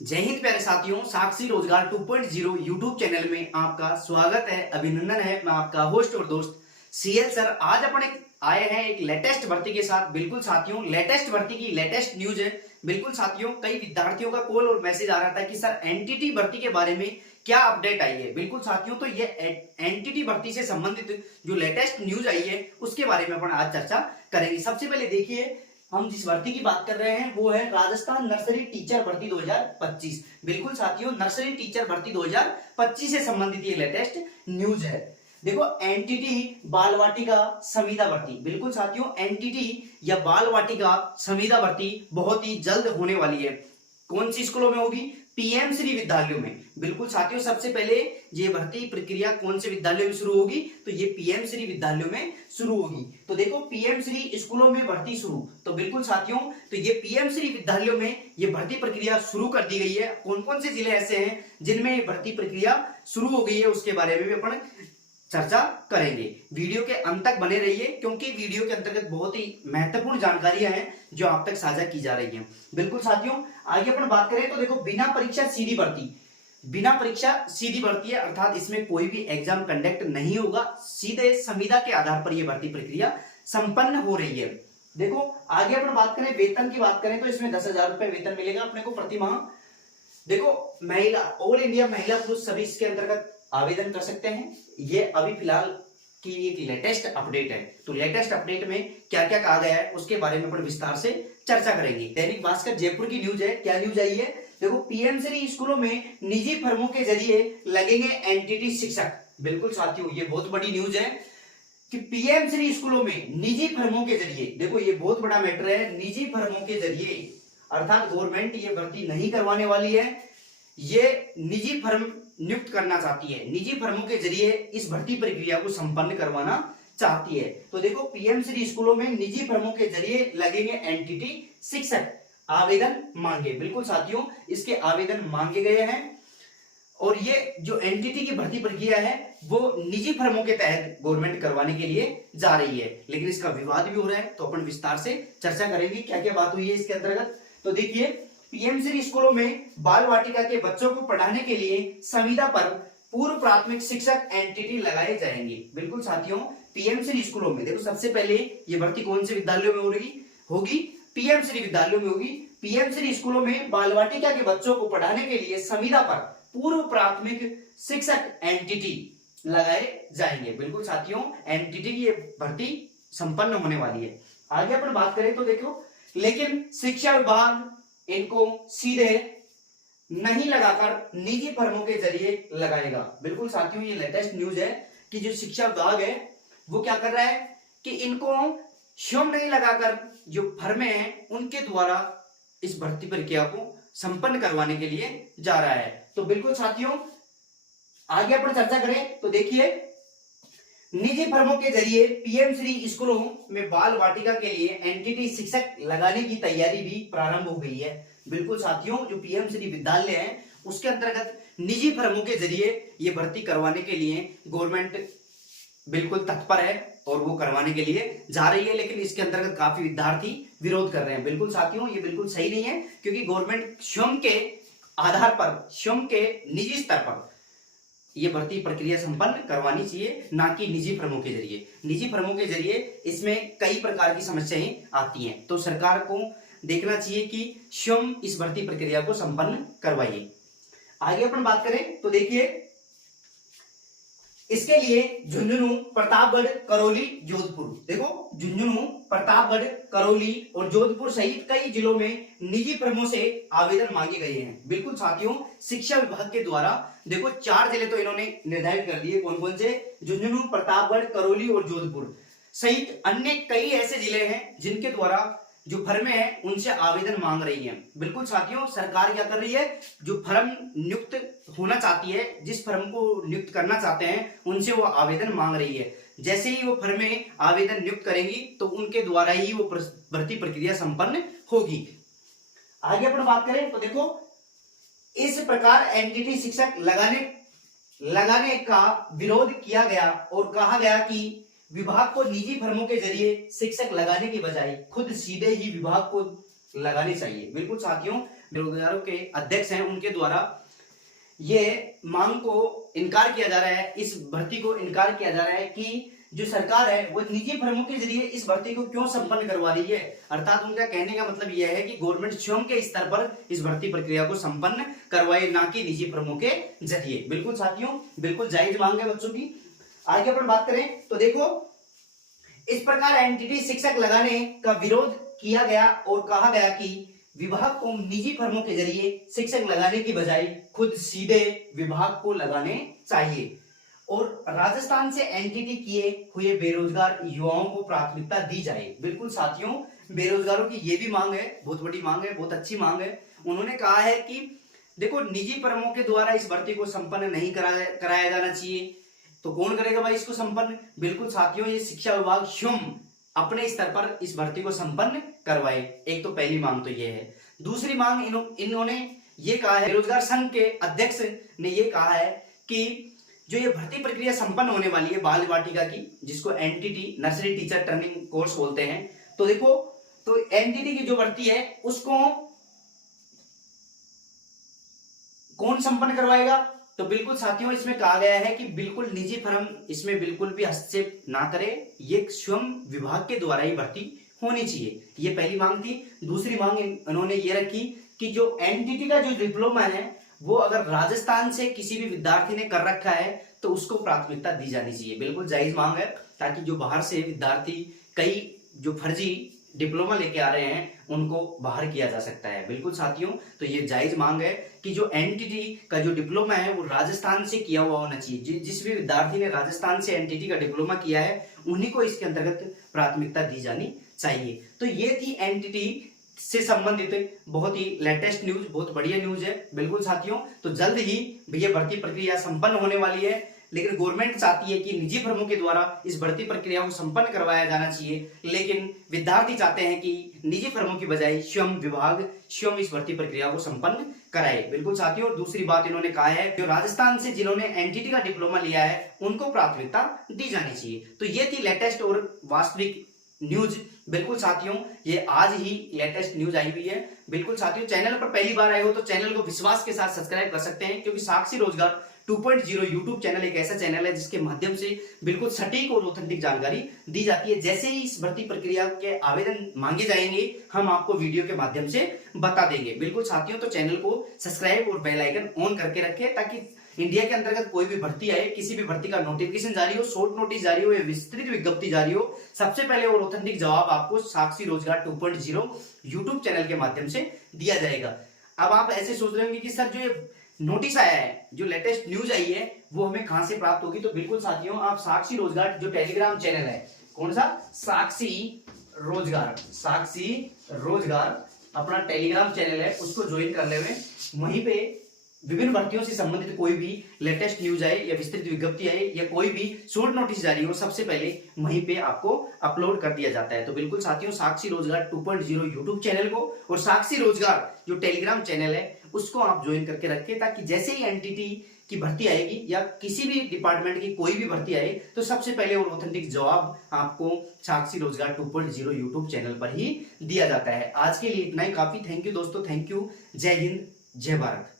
जय हिंद प्यारे साथियों, साक्षी रोजगार 2.0 यूट्यूब चैनल में आपका स्वागत है, अभिनंदन है। मैं आपका होस्ट और दोस्त सीएल सर। आज अपन आए हैं एक लेटेस्ट भर्ती के साथ। बिल्कुल साथियों, लेटेस्ट भर्ती की लेटेस्ट न्यूज है। बिल्कुल साथियों, कई विद्यार्थियों का कॉल और मैसेज आ रहा था कि सर एनटीटी भर्ती के बारे में क्या अपडेट आई है। बिल्कुल साथियों, तो ये एनटीटी भर्ती से संबंधित जो लेटेस्ट न्यूज आई है उसके बारे में अपन आज चर्चा करेंगे। सबसे पहले देखिए, हम जिस भर्ती की बात कर रहे हैं वो है राजस्थान नर्सरी टीचर भर्ती 2025। बिल्कुल साथियों, नर्सरी टीचर भर्ती 2025 से संबंधित ये लेटेस्ट न्यूज है। देखो, एनटीटी बाल वाटिका संविदा भर्ती। बिल्कुल साथियों, एनटीटी या बाल वाटिका संविदा भर्ती बहुत ही जल्द होने वाली है। कौन सी स्कूलों में होगी? पीएम श्री विद्यालयों में। बिल्कुल साथियों, सबसे पहले ये भर्ती प्रक्रिया कौन से विद्यालयों में शुरू होगी? तो ये पीएम श्री विद्यालयों में शुरू होगी। तो देखो, पीएम श्री स्कूलों में भर्ती शुरू। तो बिल्कुल साथियों, तो ये पीएम श्री विद्यालयों में ये भर्ती प्रक्रिया शुरू कर दी गई है। कौन कौन से जिले ऐसे हैं जिनमें ये भर्ती प्रक्रिया शुरू हो गई है, उसके बारे में भी अपन चर्चा करेंगे। वीडियो के अंत तक बने रहिए, क्योंकि वीडियो के अंतर्गत बहुत ही महत्वपूर्ण जानकारियां हैं जो आप तक साझा की जा रही हैं। बिल्कुल साथियों, आगे अपन बात करें तो देखो, बिना परीक्षा सीधी भर्ती। बिना परीक्षा सीधी भर्ती है, अर्थात इसमें कोई भी एग्जाम कंडक्ट नहीं होगा। सीधे संविदा के आधार पर यह भर्ती प्रक्रिया संपन्न हो रही है। देखो, आगे अपन बात करें, वेतन की बात करें तो इसमें 10,000 रुपए वेतन मिलेगा अपने को प्रति माह। देखो, महिला, ऑल इंडिया महिला पुरुष सभी इसके अंतर्गत आवेदन कर सकते हैं। ये अभी फिलहाल की एक लेटेस्ट अपडेट है। तो लेटेस्ट अपडेट में क्या क्या कहा गया है उसके बारे में अपन विस्तार से चर्चा करेंगे। दैनिक भास्कर जयपुर की न्यूज है। क्या न्यूज आई है? देखो, पीएम श्री स्कूलों में निजी फर्मों के जरिए लगेंगे एनटीटी शिक्षक। बिल्कुल साथियों, ये बहुत बड़ी न्यूज है कि पीएम श्री स्कूलों में निजी फर्मों के जरिए, देखो ये बहुत बड़ा मैटर है, निजी फर्मों के जरिए, अर्थात गवर्नमेंट ये भर्ती नहीं करवाने वाली है, ये निजी फर्म नियुक्त करना चाहती है। निजी फर्मों के जरिए इस भर्ती प्रक्रिया को संपन्न करवाना चाहती है। तो देखो, पीएम श्री स्कूलों में निजी फर्मों के जरिए लगेंगे एनटीटी शिक्षक। आवेदन मांगे। बिल्कुल साथियों, इसके आवेदन मांगे गए हैं और ये जो एनटीटी की भर्ती प्रक्रिया है वो निजी फर्मों के तहत गवर्नमेंट करवाने के लिए जा रही है। लेकिन इसका विवाद भी हो रहा है, तो अपन विस्तार से चर्चा करेंगे क्या क्या बात हुई है इसके अंतर्गत। तो देखिए, पीएम श्री स्कूलों में बाल वाटिका के बच्चों को पढ़ाने के लिए संविदा पर पूर्व प्राथमिक शिक्षक एनटीटी लगाए जाएंगे। बिल्कुल साथियों, पीएम श्री स्कूलों में देखो, सबसे पहले ये भर्ती कौन से विद्यालयों में होगी? पीएम श्री विद्यालयों में होगी। पीएम श्री स्कूलों में बाल वाटिका के बच्चों को पढ़ाने के लिए संविदा पर पूर्व प्राथमिक शिक्षक एनटीटी लगाए जाएंगे। बिल्कुल साथियों, एनटीटी की ये भर्ती संपन्न होने वाली है। आगे अपन बात करें तो देखो, लेकिन शिक्षा विभाग इनको सीधे नहीं लगाकर निजी फर्मों के जरिए लगाएगा। बिल्कुल साथियों, ये लेटेस्ट न्यूज है कि जो शिक्षा विभाग है वो क्या कर रहा है कि इनको स्वयं नहीं लगाकर जो फर्में हैं उनके द्वारा इस भर्ती प्रक्रिया को संपन्न करवाने के लिए जा रहा है। तो बिल्कुल साथियों, आगे अपन चर्चा करें तो देखिए, निजी फर्मों के जरिए पीएम श्री स्कूलों में बाल वाटिका के लिए एनटीटी शिक्षक लगाने की तैयारी भी प्रारंभ हो गई है। बिल्कुल साथियों, जो पीएम श्री विद्यालय है उसके अंतर्गत निजी फर्मों के जरिए ये भर्ती करवाने के लिए गवर्नमेंट बिल्कुल तत्पर है और वो करवाने के लिए जा रही है। लेकिन इसके अंतर्गत काफी विद्यार्थी विरोध कर रहे हैं। बिल्कुल साथियों, ये बिल्कुल सही नहीं है, क्योंकि गवर्नमेंट स्वयं के आधार पर, स्वयं के निजी स्तर पर ये भर्ती प्रक्रिया संपन्न करवानी चाहिए, ना कि निजी फर्मों के जरिए। निजी फर्मों के जरिए इसमें कई प्रकार की समस्याएं आती हैं, तो सरकार को देखना चाहिए कि स्वयं इस भर्ती प्रक्रिया को संपन्न करवाइए। आगे अपन बात करें तो देखिए, इसके लिए झुंझुनू, प्रतापगढ़, करौली, जोधपुर। देखो, झुंझुनू, प्रतापगढ़, करौली और जोधपुर सहित कई जिलों में निजी फर्मों से आवेदन मांगे गए हैं। बिल्कुल साथियों, शिक्षा विभाग के द्वारा देखो 4 जिले तो इन्होंने निर्धारित कर दिए। कौन कौन से? झुंझुनू, प्रतापगढ़, करौली और जोधपुर सहित अन्य कई ऐसे जिले हैं जिनके द्वारा जो फर्में हैं उनसे आवेदन मांग रही हैं। बिल्कुल साथियों, सरकार क्या कर रही है, जो फर्म नियुक्त होना चाहती है, जिस फर्म को नियुक्त करना चाहते हैं उनसे वो आवेदन मांग रही है। जैसे ही वो फर्में आवेदन नियुक्त करेंगी तो उनके द्वारा ही वो भर्ती प्रक्रिया संपन्न होगी। आगे अपन बात करें तो देखो, इस प्रकार एनटीटी शिक्षक लगाने का विरोध किया गया और कहा गया कि विभाग को निजी फर्मों के जरिए शिक्षक लगाने की बजाय खुद सीधे ही विभाग को लगानी चाहिए। बिल्कुल साथियों, बेरोजगारों के अध्यक्ष हैं उनके द्वारा ये मांग को इनकार किया जा रहा है, इस भर्ती को इनकार किया जा रहा है कि जो सरकार है वो निजी फर्मों के जरिए इस भर्ती को क्यों संपन्न करवा रही है। अर्थात उनका कहने का मतलब यह है कि गवर्नमेंट स्वयं के स्तर पर इस भर्ती प्रक्रिया को संपन्न करवाए, ना कि निजी फर्मों के जरिए। बिल्कुल साथियों, बिल्कुल जायज मांग है बच्चों की। आगे अपन बात करें तो देखो, इस प्रकार एनटीटी शिक्षक लगाने का विरोध किया गया और कहा गया कि विभाग को निजी फर्मों के जरिए शिक्षक लगाने की बजाय खुद सीधे विभाग को लगाने चाहिए और राजस्थान से एनटीटी किए हुए बेरोजगार युवाओं को प्राथमिकता दी जाए। बिल्कुल साथियों, बेरोजगारों की ये भी मांग है, बहुत बड़ी मांग है, बहुत अच्छी मांग है। उन्होंने कहा है कि देखो, निजी फर्मों के द्वारा इस भर्ती को संपन्न नहीं कराया जाना चाहिए, तो कौन करेगा भाई इसको संपन्न? बिल्कुल साथियों, ये शिक्षा विभाग स्वयं अपने स्तर पर इस भर्ती को संपन्न करवाए। एक तो पहली मांग तो ये है। दूसरी मांग इन्होंने ये कहा है, बेरोजगार संघ के अध्यक्ष ने ये कहा है कि जो ये भर्ती प्रक्रिया संपन्न होने वाली है बाल वाटिका की, जिसको NTT nursery teacher training course बोलते हैं, तो देखो, तो एनटीटी की जो भर्ती है उसको कौन संपन्न करवाएगा? तो बिल्कुल साथियों, इसमें कहा गया है कि बिल्कुल निजी फर्म इसमें बिल्कुल भी हस्तक्षेप ना करे, ये स्वयं विभाग के द्वारा ही भर्ती होनी चाहिए। ये पहली मांग थी। दूसरी मांग इन्होंने ये रखी कि जो एनटीटी का जो डिप्लोमा है वो अगर राजस्थान से किसी भी विद्यार्थी ने कर रखा है तो उसको प्राथमिकता दी जानी चाहिए। बिल्कुल जायज मांग है, ताकि जो बाहर से विद्यार्थी कई जो फर्जी डिप्लोमा लेके आ रहे हैं उनको बाहर किया जा सकता है। बिल्कुल साथियों, तो ये जायज मांग है कि जो एनटीटी का जो डिप्लोमा है वो राजस्थान से किया हुआ होना चाहिए। जिस भी विद्यार्थी ने राजस्थान से एनटीटी का डिप्लोमा किया है उन्हीं को इसके अंतर्गत प्राथमिकता दी जानी चाहिए। तो ये थी एनटीटी से संबंधित बहुत ही लेटेस्ट न्यूज, बहुत बढ़िया न्यूज है। बिल्कुल साथियों, तो जल्द ही ये भर्ती प्रक्रिया संपन्न होने वाली है, लेकिन गवर्नमेंट चाहती है कि निजी फर्मों के द्वारा इस भर्ती प्रक्रिया को संपन्न करवाया जाना चाहिए, लेकिन विद्यार्थी चाहते हैं कि निजी फर्मों की बजाय स्वयं विभाग स्वयं इस भर्ती प्रक्रिया को संपन्न कराए। बिल्कुल साथियों, दूसरी बात इन्होंने कहा है, जो राजस्थान से जिन्होंने एनटीटी का डिप्लोमा लिया है उनको प्राथमिकता दी जानी चाहिए। तो ये थी लेटेस्ट और वास्तविक न्यूज। बिल्कुल साथियों, ये आज ही लेटेस्ट न्यूज आई हुई है। बिल्कुल साथियों, चैनल पर पहली बार आए हो तो चैनल को विश्वास के साथ सब्सक्राइब कर सकते हैं, क्योंकि साक्षी रोजगार 2.0 यूट्यूब चैनल एक ऐसा चैनल है जिसके माध्यम से बिल्कुल सटीक और ऑथेंटिक जानकारी दी जाती है। जैसे ही इस भर्ती प्रक्रिया के आवेदन मांगे जाएंगे हम आपको वीडियो के माध्यम से बता देंगे। बिल्कुल साथियों, तो चैनल को सब्सक्राइब और बेल आइकन ऑन करके रखें, ताकि इंडिया के अंतर्गत कोई भी भर्ती आए, किसी भी भर्ती का नोटिफिकेशन जारी हो, शॉर्ट नोटिस जारी हो या विस्तृत विज्ञप्ति जारी हो, सबसे पहले और ऑथेंटिक जवाब आपको साक्षी रोजगार 2.0 यूट्यूब चैनल के माध्यम से दिया जाएगा। अब आप ऐसे सोच रहे होंगे कि सर जो ये नोटिस आया है, जो लेटेस्ट न्यूज आई है, वो हमें कहां से प्राप्त होगी? तो बिल्कुल साथियों, आप साक्षी रोजगार जो टेलीग्राम चैनल है, कौन सा? साक्षी रोजगार अपना टेलीग्राम चैनल है, उसको ज्वाइन कर ले। वहीं पे विभिन्न भर्तियों से संबंधित कोई भी लेटेस्ट न्यूज आए या विस्तृत विज्ञप्ति आए या कोई भी शॉर्ट नोटिस जारी हो, सबसे पहले वहीं पे आपको अपलोड कर दिया जाता है। तो बिल्कुल साथियों, साक्षी रोजगार 2.0 यूट्यूब चैनल को और साक्षी रोजगार जो टेलीग्राम चैनल है उसको आप ज्वाइन करके रखें, ताकि जैसे ही एनटीटी की भर्ती आएगी या किसी भी डिपार्टमेंट की कोई भी भर्ती आए तो सबसे पहले और ऑथेंटिक जवाब आपको साक्षी रोजगार 2.0 यूट्यूब चैनल पर ही दिया जाता है। आज के लिए इतना ही काफी। थैंक यू दोस्तों, थैंक यू। जय हिंद, जय भारत।